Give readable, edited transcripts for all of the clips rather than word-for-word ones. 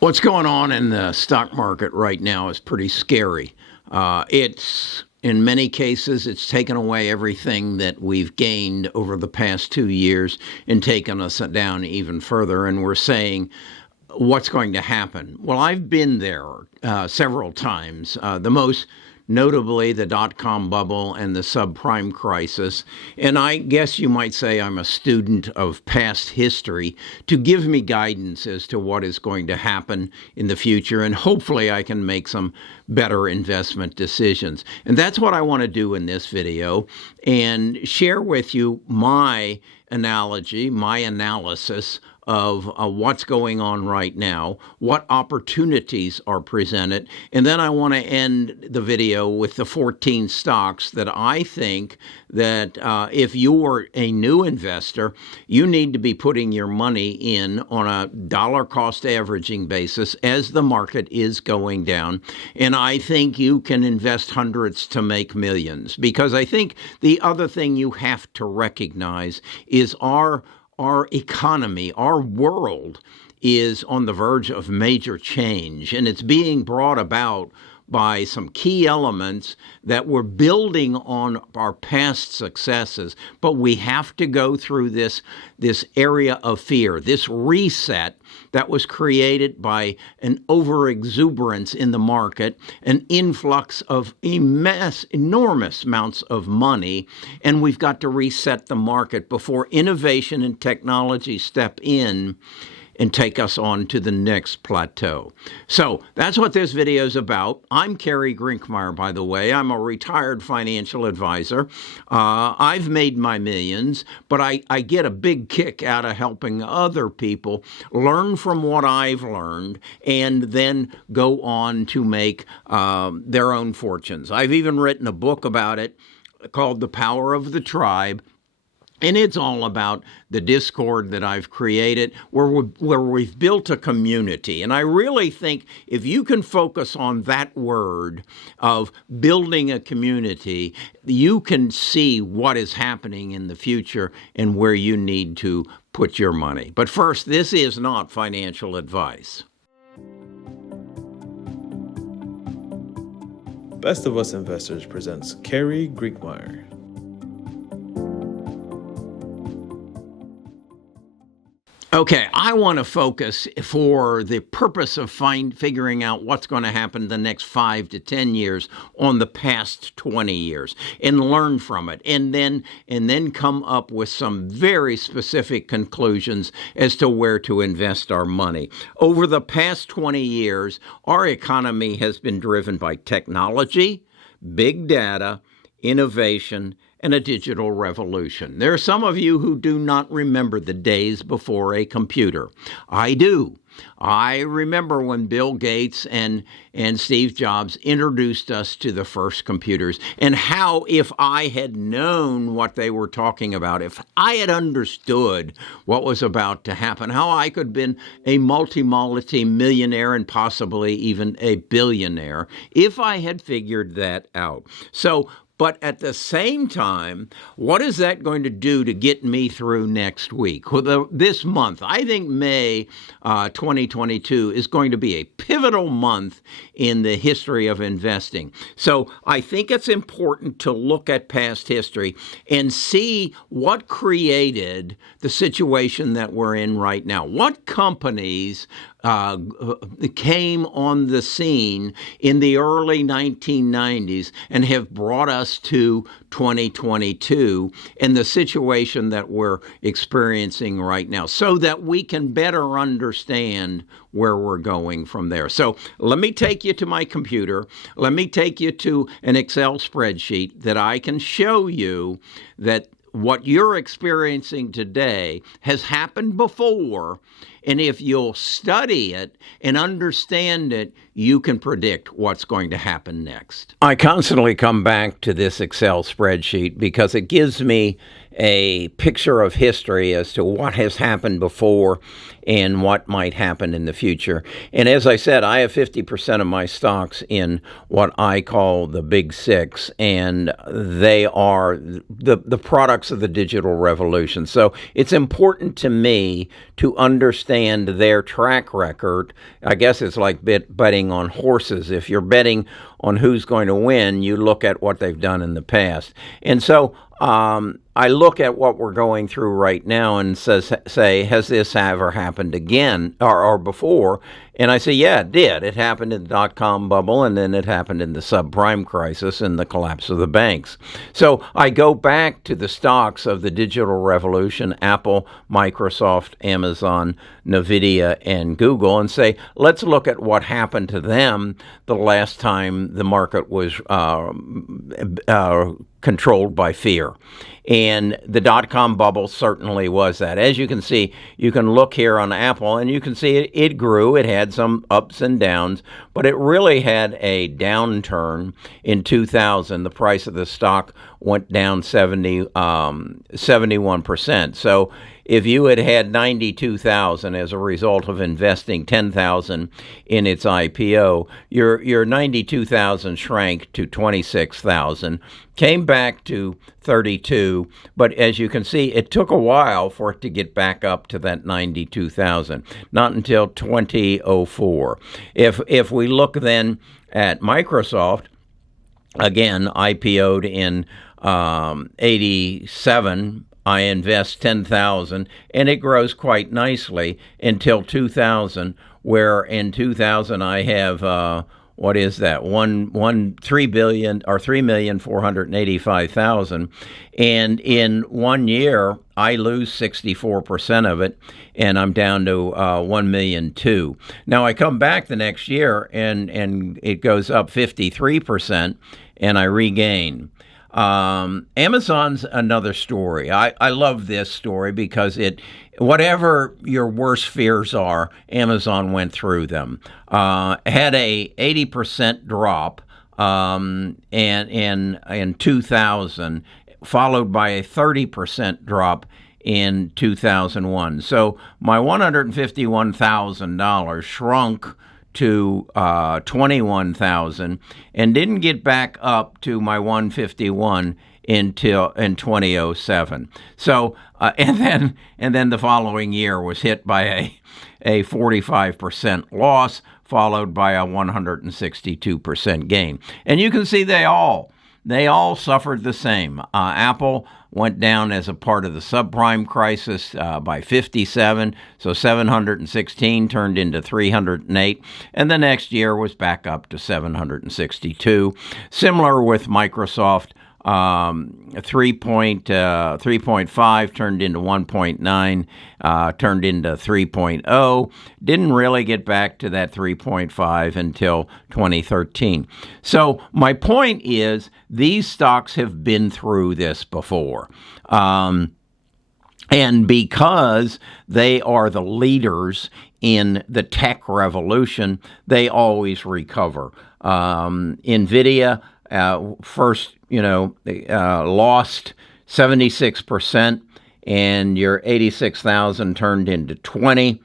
What's going on in the stock market right now is pretty scary. It's in many cases, it's taken away everything that we've gained over the past 2 years and taken us down even further. And we're saying, what's going to happen? Well, I've been there several times. The most notably the Dotcom Bubble and the Subprime Crisis. And I guess you might say I'm a student of past history to give me guidance as to what is going to happen in the future. And hopefully I can make some better investment decisions. And that's what I want to do in this video and share with you my analogy, my analysis of what's going on right now, what opportunities are presented, and then I want to end the video with the 14 stocks that I think that if you're a new investor, you need to be putting your money in on a dollar cost averaging basis as the market is going down. And I think you can invest hundreds to make millions, because I think the other thing you have to recognize is our economy, our world is on the verge of major change, and it's being brought about by some key elements that we're building on our past successes. But we have to go through this area of fear, this reset that was created by an overexuberance in the market, an influx of enormous amounts of money, and we've got to reset the market before innovation and technology step in and take us on to the next plateau. So that's what this video is about. I'm Kerry Grinkmeyer, by the way. I'm a retired financial advisor. I've made my millions, but I get a big kick out of helping other people learn from what I've learned and then go on to make their own fortunes. I've even written a book about it called The Power of the Tribe. And it's all about the discord that I've created where we've built a community. And I really think if you can focus on that word of building a community, you can see what is happening in the future and where you need to put your money. But first, this is not financial advice. Best of Us Investors presents Kerry Grinkmeyer. Okay, I want to focus for the purpose of figuring out what's going to happen the next 5 to 10 years on the past 20 years and learn from it, and then come up with some very specific conclusions as to where to invest our money. Over the past 20 years, our economy has been driven by technology, big data, innovation, and a digital revolution. There are some of you who do not remember the days before a computer. I do. I remember when Bill Gates and Steve Jobs introduced us to the first computers, and how if I had known what they were talking about, if I had understood what was about to happen, how I could have been a multi-millionaire and possibly even a billionaire if I had figured that out. But at the same time, what is that going to do to get me through next week? Well, this month, I think May 2022 is going to be a pivotal month in the history of investing. So I think it's important to look at past history and see what created the situation that we're in right now. What companies came on the scene in the early 1990s and have brought us to 2022 and the situation that we're experiencing right now, so that we can better understand where we're going from there. So let me take you to my computer. Let me take you to an Excel spreadsheet that I can show you that what you're experiencing today has happened before, and if you'll study it and understand it, you can predict what's going to happen next. I constantly come back to this Excel spreadsheet because it gives me a picture of history as to what has happened before and what might happen in the future. And as I said, I have 50% of my stocks in what I call the Big Six, and they are the products of the digital revolution. So it's important to me to understand their track record. I guess it's like betting on horses. If you're betting on who's going to win, you look at what they've done in the past. And so I look at what we're going through right now and say, has this ever happened again or before? And I say, yeah, it did. It happened in the dot-com bubble, and then it happened in the subprime crisis and the collapse of the banks. So I go back to the stocks of the digital revolution, Apple, Microsoft, Amazon, NVIDIA, and Google, and say, let's look at what happened to them the last time the market was controlled by fear. And the dot-com bubble certainly was that. As you can see, you can look here on Apple, and you can see it grew. It had some ups and downs, but it really had a downturn in 2000. The price of the stock went down 71%. So if you had 92,000 as a result of investing 10,000 in its IPO, your 92,000 shrank to 26,000, came back to 32, but as you can see, it took a while for it to get back up to that 92,000, not until 2004. If we look then at Microsoft, again, IPO'd in 87, I invest 10,000, and it grows quite nicely until 2000, where in 2000 I have what is that? 3 billion or 3,485,000, and in 1 year I lose 64% of it, and I'm down to 1,000,002. Now I come back the next year, and it goes up 53%, and I regain. Amazon's another story. I love this story because whatever your worst fears are, Amazon went through them. Had a 80% drop in 2000, followed by a 30% drop in 2001. So my $151,000 shrunk to 21,000 and didn't get back up to my 151 until in 2007. So and then the following year was hit by a 45% loss, followed by a 162% gain. And you can see they all suffered the same. Apple went down as a part of the subprime crisis by 57, so 716 turned into 308, and the next year was back up to 762. Similar with Microsoft, 3.5 turned into 1.9, turned into 3.0. Didn't really get back to that 3.5 until 2013. So my point is, these stocks have been through this before. And because they are the leaders in the tech revolution, they always recover. NVIDIA first, lost 76%, and your 86,000 turned into 20.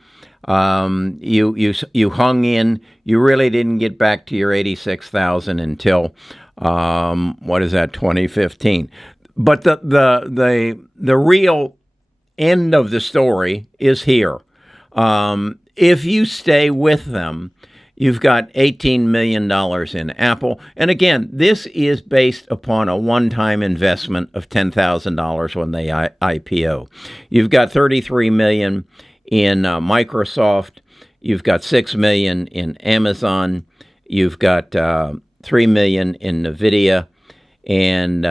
You hung in. You really didn't get back to your 86,000 until 2015. But the real end of the story is here. If you stay with them, you've got $18 million in Apple. And again, this is based upon a one-time investment of $10,000 when they IPO. You've got $33 million in Microsoft. You've got $6 million in Amazon. You've got $3 million in NVIDIA, and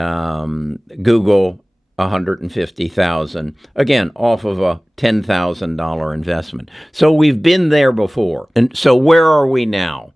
Google, $150,000, again, off of a $10,000 investment. So we've been there before. And so where are we now?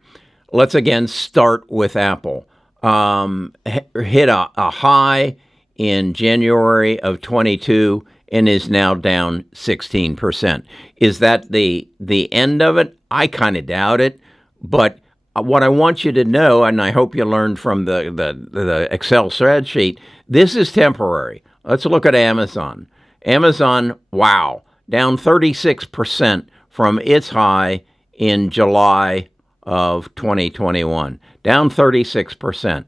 Let's again start with Apple. Hit a high in January of 22 and is now down 16%. Is that the end of it? I kind of doubt it, but what I want you to know, and I hope you learned from the Excel spreadsheet, this is temporary. Let's look at Amazon. Amazon, wow, down 36% from its high in July of 2021, down 36%.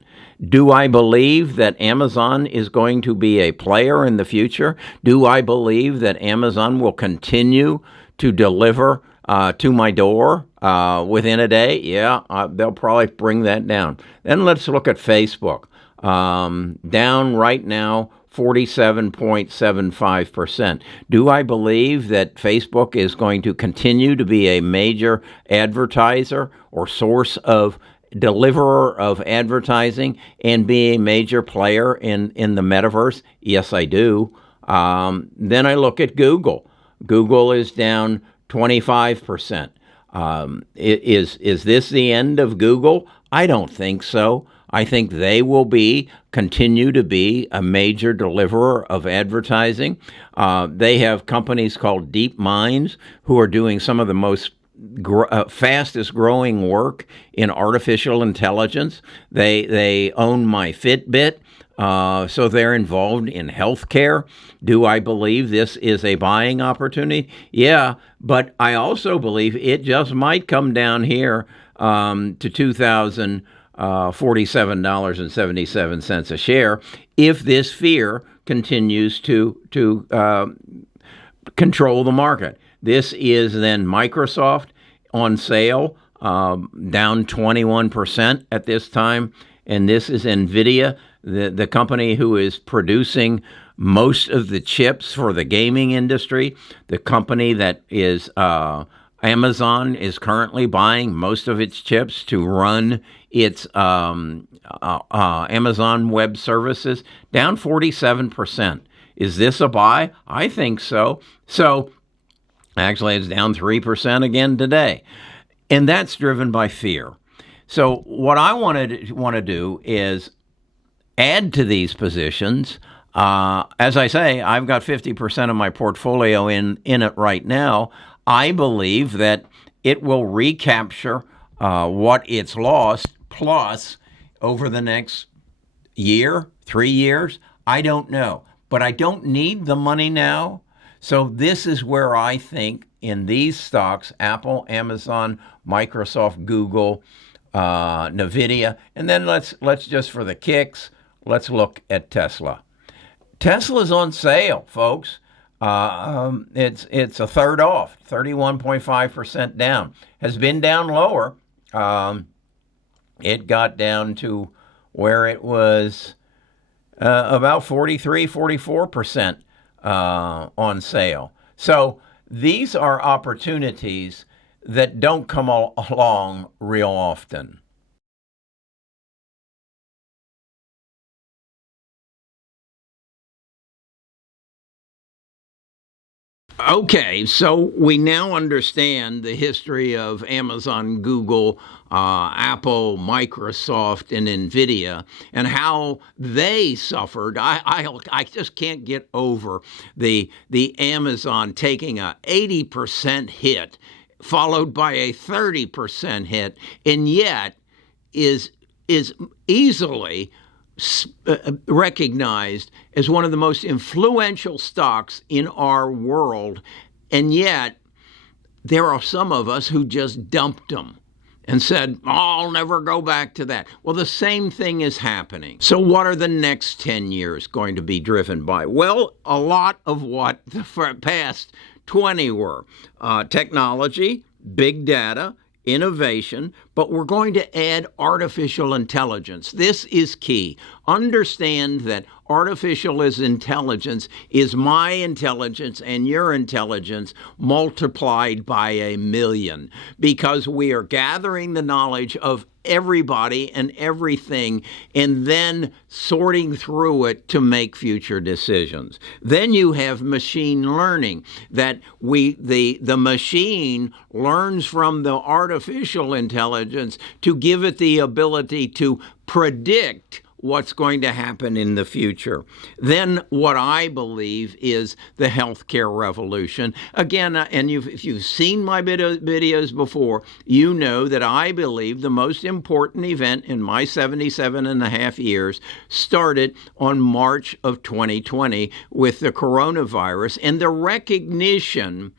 Do I believe that Amazon is going to be a player in the future? Do I believe that Amazon will continue to deliver to my door within a day? Yeah, they'll probably bring that down. Then let's look at Facebook. Down right now, 47.75%. Do I believe that Facebook is going to continue to be a major advertiser or source of deliverer of advertising and be a major player in the metaverse? Yes, I do. Then I look at Google. Google is down 25%. Is this the end of Google? I don't think so. I think they will continue to be a major deliverer of advertising. They have companies called DeepMinds who are doing some of the most fastest growing work in artificial intelligence. They own my Fitbit, so they're involved in healthcare. Do I believe this is a buying opportunity? Yeah, but I also believe it just might come down here to $2,047.77 a share if this fear continues to control the market. This is then Microsoft on sale, down 21% at this time. And this is NVIDIA, the company who is producing most of the chips for the gaming industry, the company that is Amazon is currently buying most of its chips to run its Amazon Web Services, down 47%. Is this a buy? I think so. So actually, it's down 3% again today. And that's driven by fear. So what I want to do is add to these positions. As I say, I've got 50% of my portfolio in it right now. I believe that it will recapture what it's lost, plus over the next year, 3 years. I don't know. But I don't need the money now. So this is where I think in these stocks, Apple, Amazon, Microsoft, Google, NVIDIA, and then let's just for the kicks, let's look at Tesla. Tesla's on sale, folks. It's a third off, 31.5% down. Has been down lower. It got down to where it was about 43, 44% on sale. So these are opportunities that don't come along real often. Okay, so we now understand the history of Amazon, Google, Apple, Microsoft, and NVIDIA, and how they suffered. I just can't get over the Amazon taking a 80% hit, followed by a 30% hit, and yet is easily recognized as one of the most influential stocks in our world, and yet there are some of us who just dumped them and said, oh, I'll never go back to that. Well, the same thing is happening. So what are the next 10 years going to be driven by? Well, a lot of what the past 20 were. Technology, big data, innovation, but we're going to add artificial intelligence. This is key. Understand that artificial intelligence is my intelligence and your intelligence multiplied by 1,000,000, because we are gathering the knowledge of everybody and everything and then sorting through it to make future decisions. Then you have machine learning, that the machine learns from the artificial intelligence to give it the ability to predict what's going to happen in the future. Then what I believe is the healthcare revolution. Again, and if you've seen my videos before, you know that I believe the most important event in my 77 and a half years started on March of 2020 with the coronavirus and the recognition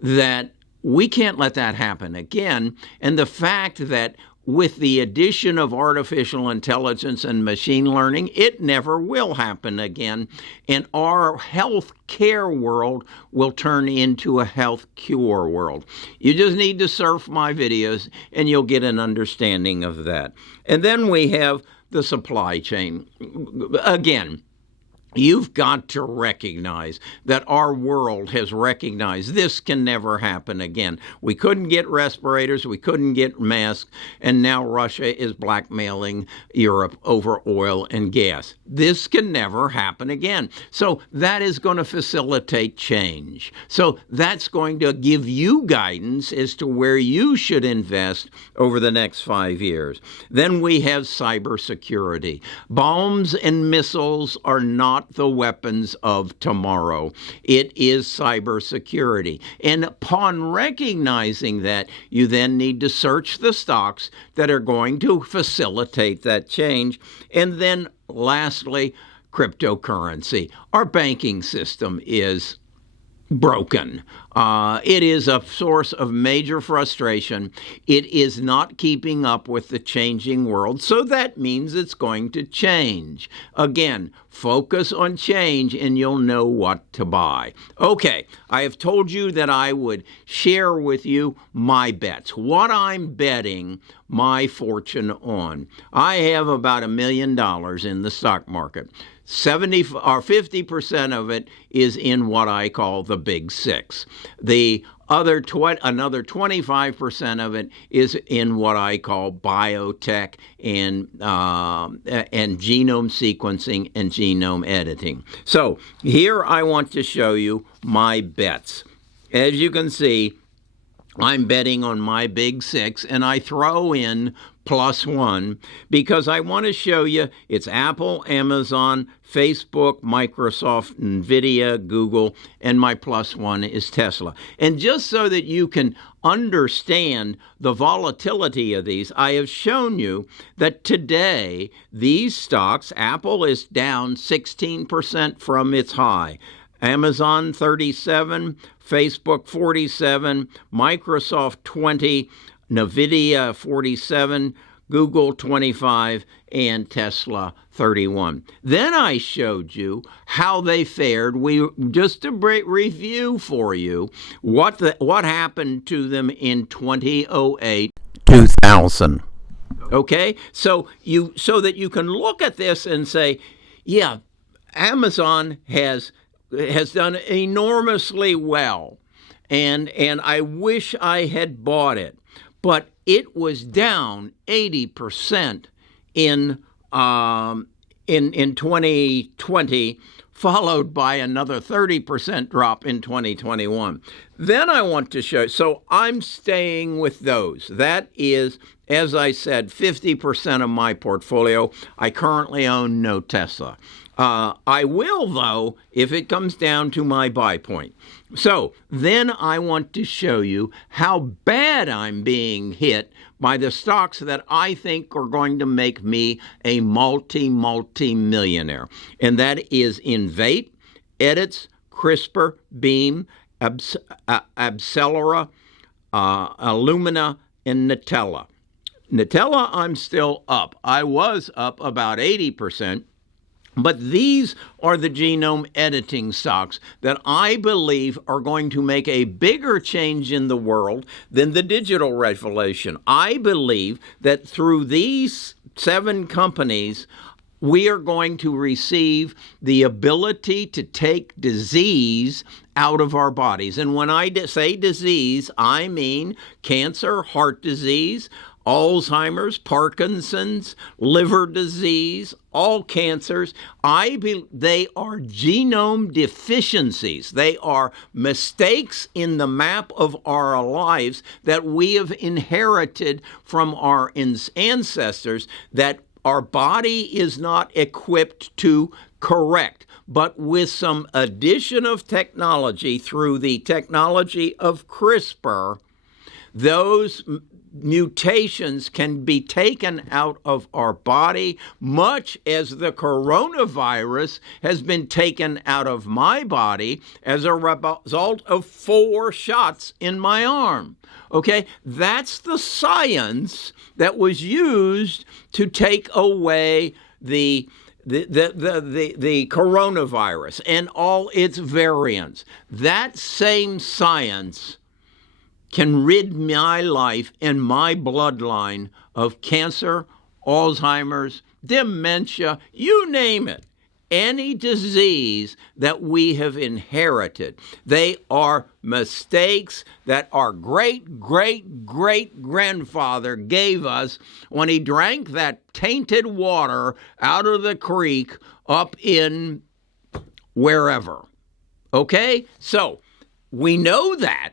that we can't let that happen again. And the fact that with the addition of artificial intelligence and machine learning, it never will happen again. And our health care world will turn into a health cure world. You just need to surf my videos and you'll get an understanding of that. And then we have the supply chain. Again, you've got to recognize that our world has recognized this can never happen again. We couldn't get respirators, we couldn't get masks, and now Russia is blackmailing Europe over oil and gas. This can never happen again. So that is going to facilitate change. So that's going to give you guidance as to where you should invest over the next 5 years. Then we have cybersecurity. Bombs and missiles are not the weapons of tomorrow. It is cybersecurity. And upon recognizing that, you then need to search the stocks that are going to facilitate that change. And then lastly, cryptocurrency. Our banking system is broken. It is a source of major frustration. It is not keeping up with the changing world, so that means it's going to change. Again, focus on change and you'll know what to buy. Okay, I have told you that I would share with you my bets, what I'm betting my fortune on. I have about $1 million in the stock market. 50% of it is in what I call the big six. The another 25% of it is in what I call biotech and genome sequencing and genome editing. So here I want to show you my bets. As you can see, I'm betting on my big six, and I throw in +1 because I want to show you it's Apple, Amazon, Facebook, Microsoft, Nvidia, Google, and my +1 is Tesla. And just so that you can understand the volatility of these, I have shown you that today these stocks, Apple is down 16% from its high. Amazon 37, Facebook 47, Microsoft 20, Nvidia 47, Google 25, and Tesla 31. Then I showed you how they fared. Just to review for you what happened to them in 2008, 2000. Okay, so that you can look at this and say, yeah, Amazon has done enormously well, and I wish I had bought it, but it was down 80% in 2020, followed by another 30% drop in 2021. Then I want to show, so I'm staying with those. That is, as I said, 50% of my portfolio. I currently own no Tesla. I will, though, if it comes down to my buy point. So then I want to show you how bad I'm being hit by the stocks that I think are going to make me a multi-millionaire. And that is Invate, Edits, CRISPR, Beam, Abcelera, Illumina, and Natella. Natella, I'm still up. I was up about 80%. But these are the genome editing stocks that I believe are going to make a bigger change in the world than the digital revolution. I believe that through these 7 companies, we are going to receive the ability to take disease out of our bodies. And when I say disease, I mean cancer, heart disease, Alzheimer's, Parkinson's, liver disease, all cancers. They are genome deficiencies. They are mistakes in the map of our lives that we have inherited from our ancestors that our body is not equipped to correct. But with some addition of technology through the technology of CRISPR, those mutations can be taken out of our body, much as the coronavirus has been taken out of my body as a result of 4 shots in my arm. Okay, that's the science that was used to take away the coronavirus and all its variants. That same science can rid my life and my bloodline of cancer, Alzheimer's, dementia, you name it. Any disease that we have inherited. They are mistakes that our great-great-great-grandfather gave us when he drank that tainted water out of the creek up in wherever. Okay? So, we know that.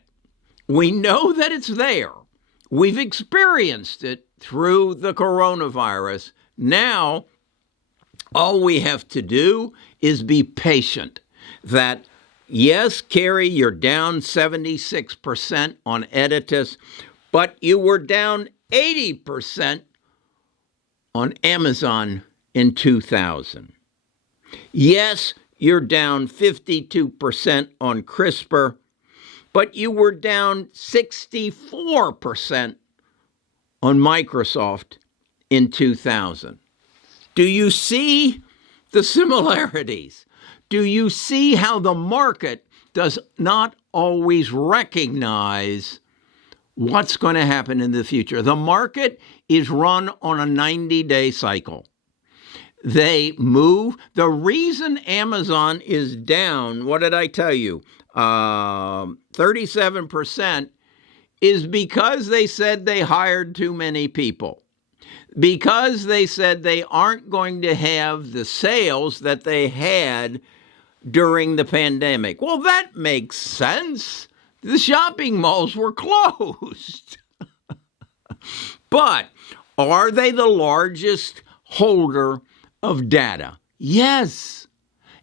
We know that it's there. We've experienced it through the coronavirus. Now, all we have to do is be patient. That, yes, Carrie, you're down 76% on Editus, but you were down 80% on Amazon in 2000. Yes, you're down 52% on CRISPR, but you were down 64% on Microsoft in 2000. Do you see the similarities? Do you see how the market does not always recognize what's going to happen in the future? The market is run on a 90-day cycle. They move. The reason Amazon is down, what did I tell you, 37%, is because they said they hired too many people. Because they said they aren't going to have the sales that they had during the pandemic. Well, that makes sense. The shopping malls were closed. But are they the largest holder of data? Yes.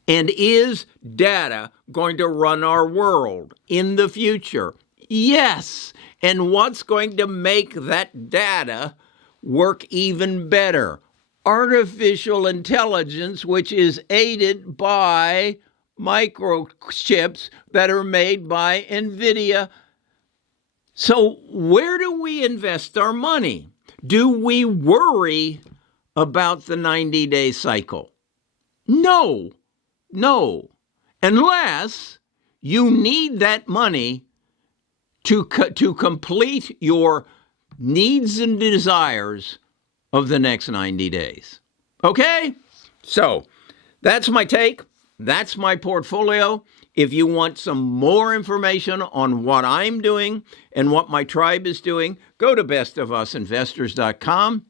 And is data going to run our world in the future? Yes. And what's going to make that data work even better? Artificial intelligence, which is aided by microchips that are made by NVIDIA. So where do we invest our money? Do we worry about the 90-day cycle? No, unless you need that money to complete your needs and desires of the next 90 days. Okay? So that's my take. That's my portfolio. If you want some more information on what I'm doing and what my tribe is doing, go to bestofusinvestors.com.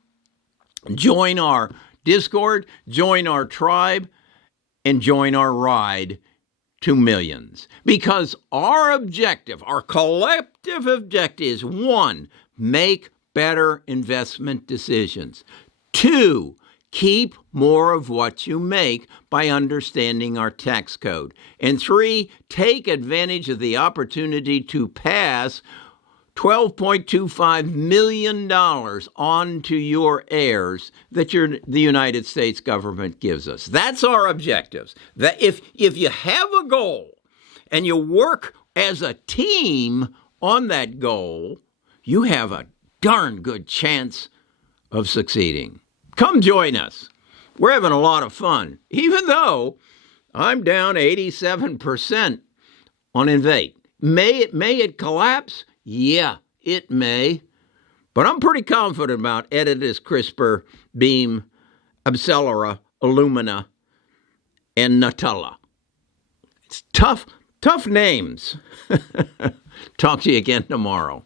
Join our Discord, join our tribe, and join our ride to millions. Because our objective, our collective objective is 1, make better investment decisions. 2, keep more of what you make by understanding our tax code. And 3, take advantage of the opportunity to pass $12.25 million on to your heirs that the United States government gives us. That's our objectives. That if you have a goal and you work as a team on that goal, you have a darn good chance of succeeding. Come join us. We're having a lot of fun, even though I'm down 87% on Invate. May it collapse? Yeah, it may. But I'm pretty confident about Editus, CRISPR, Beam, Abcelera, Illumina, and Nutella. It's tough names. Talk to you again tomorrow.